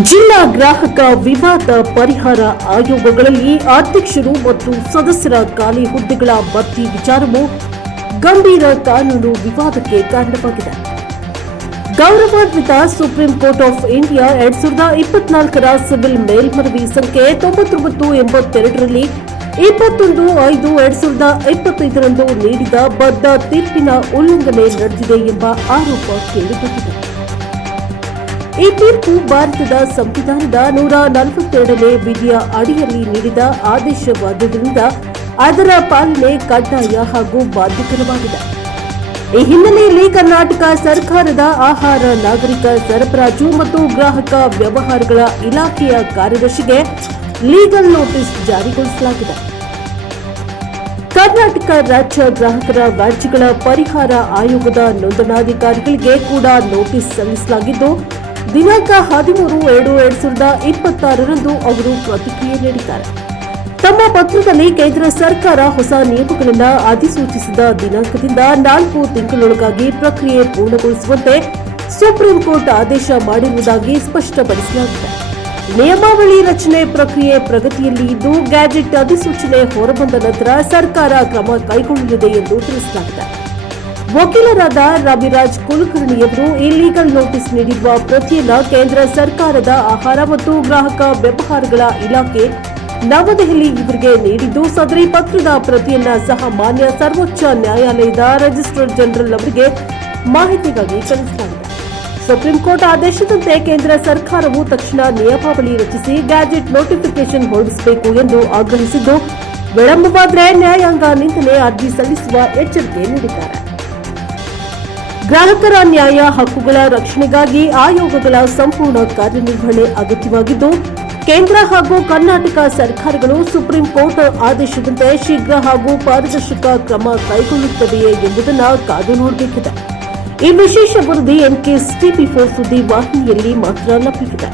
ಜಿಲ್ಲಾ ಗ್ರಾಹಕ ವಿವಾದ ಪರಿಹಾರ ಆಯೋಗಗಳಲ್ಲಿ ಅಧ್ಯಕ್ಷರು ಮತ್ತು ಸದಸ್ಯರ ಖಾಲಿ ಹುದ್ದೆಗಳ ಭರ್ತಿ ವಿಚಾರವು ಗಂಭೀರ ಕಾನೂನು ವಿವಾದಕ್ಕೆ ಕಾರಣವಾಗಿದೆ. ಗೌರವಾನ್ವಿತ ಸುಪ್ರೀಂ ಕೋರ್ಟ್ ಆಫ್ ಇಂಡಿಯಾ 2024ರ ಸಿವಿಲ್ ಮೇಲ್ಮನವಿ ಸಂಖ್ಯೆ 9982ರಲ್ಲಿ 21/5/2025ರಂದು ನೀಡಿದ ಬದ್ಧ ತೀರ್ಪಿನ ಉಲ್ಲಂಘನೆ ನಡೆದಿದೆ ಎಂಬ ಆರೋಪ ಕೇಳಿಬಂದಿದೆ. ಈ ತೀರ್ಪು ಭಾರತದ ಸಂವಿಧಾನದ 142ನೇ ವಿಧಿಯ ಅಡಿಯಲ್ಲಿ ನೀಡಿದ ಆದೇಶವಾದ್ದರಿಂದ ಅದರ ಪಾಲನೆ ಕಡ್ಡಾಯ ಹಾಗೂ ಬಾಧ್ಯಕರವಾಗಿದೆ. ಈ ಹಿನ್ನೆಲೆಯಲ್ಲಿ ಕರ್ನಾಟಕ ಸರ್ಕಾರದ ಆಹಾರ, ನಾಗರಿಕ ಸರಬರಾಜು ಮತ್ತು ಗ್ರಾಹಕ ವ್ಯವಹಾರಗಳ ಇಲಾಖೆಯ ಕಾರ್ಯದರ್ಶಿಗೆ ಲೀಗಲ್ ನೋಟಿಸ್ ಜಾರಿಗೊಳಿಸಲಾಗಿದೆ. ಕರ್ನಾಟಕ ರಾಜ್ಯ ಗ್ರಾಹಕರ ವ್ಯಾಜ್ಯಗಳ ಪರಿಹಾರ ಆಯೋಗದ ನೋಂದಣಾಧಿಕಾರಿಗಳಿಗೆ ಕೂಡ ನೋಟಿಸ್ ಸಲ್ಲಿಸಲಾಗಿದ್ದು, ದಿನಾಂಕ 13/2/2026ರಂದು ಅವರು ಪ್ರತಿಕ್ರಿಯೆ ನೀಡಿದ್ದಾರೆ. ತಮ್ಮ ಪತ್ರದಲ್ಲಿ ಕೇಂದ್ರ ಸರ್ಕಾರ ಹೊಸ ನಿಯಮಗಳನ್ನು ಅಧಿಸೂಚಿಸಿದ ದಿನಾಂಕದಿಂದ 4 ತಿಂಗಳೊಳಗಾಗಿ ಪ್ರಕ್ರಿಯೆ ಪೂರ್ಣಗೊಳಿಸುವಂತೆ ಸುಪ್ರೀಂ ಕೋರ್ಟ್ ಆದೇಶ ಮಾಡಿರುವುದಾಗಿ ಸ್ಪಷ್ಟಪಡಿಸಲಾಗಿದೆ. ನಿಯಮಾವಳಿ ರಚನೆ ಪ್ರಕ್ರಿಯೆ ಪ್ರಗತಿಯಲ್ಲಿ ಇದ್ದು, ಗ್ಯಾಜೆಟ್ ಅಧಿಸೂಚನೆ ಹೊರಬಂದ ನಂತರ ಸರ್ಕಾರ ಕ್ರಮ ಕೈಗೊಳ್ಳಲಿದೆ ಎಂದು ತಿಳಿಸಲಾಗಿದೆ. ವಕೀಲರಾದ ರವಿರಾಜ್ ಕುಲಕರ್ಣಿಯವರು ಈ ಲೀಗಲ್ ನೋಟಿಸ್ ನೀಡಿರುವ ಪ್ರತಿಯನ್ನ ಕೇಂದ್ರ ಸರ್ಕಾರದ ಆಹಾರ ಮತ್ತು ಗ್ರಾಹಕ ವ್ಯವಹಾರಗಳ ಇಲಾಖೆ ನವದೆಹಲಿ ಇವರಿಗೆ ನೀಡಿದ್ದು, ಸದರಿ ಪತ್ರದ ಪ್ರತಿಯನ್ನ ಸಹ ಮಾನ್ಯ ಸರ್ವೋಚ್ಚ ನ್ಯಾಯಾಲಯದ ರಿಜಿಸ್ಟ್ರಾರ್ ಜನರಲ್ ಅವರಿಗೆ ಮಾಹಿತಿಗಾಗಿ ಕಳಿಸಲಾಗಿದೆ. ಸುಪ್ರೀಂ ಕೋರ್ಟ್ ಆದೇಶದಂತೆ ಕೇಂದ್ರ ಸರ್ಕಾರವು ತಕ್ಷಣ ನಿಯಮಾವಳಿ ರಚಿಸಿ ಗ್ಯಾಜೆಟ್ ನೋಟಿಫಿಕೇಶನ್ ಹೊರಡಿಸಬೇಕು ಎಂದು ಆಗ್ರಹಿಸಿದ್ದು, ವಿಳಂಬವಾದರೆ ನ್ಯಾಯಾಂಗ ನಿಂದನೆ ಅರ್ಜಿ ಸಲ್ಲಿಸುವ ಎಚ್ಚರಿಕೆ ನೀಡಿದ್ದಾರೆ. ಗ್ರಾಹಕರ ನ್ಯಾಯ ಹಕ್ಕುಗಳ ರಕ್ಷಣೆಗಾಗಿ ಆಯೋಗಗಳ ಸಂಪೂರ್ಣ ಕಾರ್ಯನಿರ್ವಹಣೆ ಅಗತ್ಯವಾಗಿದ್ದು, ಕೇಂದ್ರ ಹಾಗೂ ಕರ್ನಾಟಕ ಸರ್ಕಾರಗಳು ಸುಪ್ರೀಂ ಕೋರ್ಟ್ ಆದೇಶದಂತೆ ಶೀಘ್ರ ಹಾಗೂ ಪಾರದರ್ಶಕ ಕ್ರಮ ಕೈಗೊಳ್ಳುತ್ತದೆಯೇ ಎಂಬುದನ್ನು ಕಾದು ನೋಡಬೇಕಿದೆ. ಈ ವಿಶೇಷ ವರದಿ NK TV4 ಸುದ್ದಿ ವಾಹಿನಿಯಲ್ಲಿ ಮಾತ್ರ ಲಭ್ಯವಿದೆ.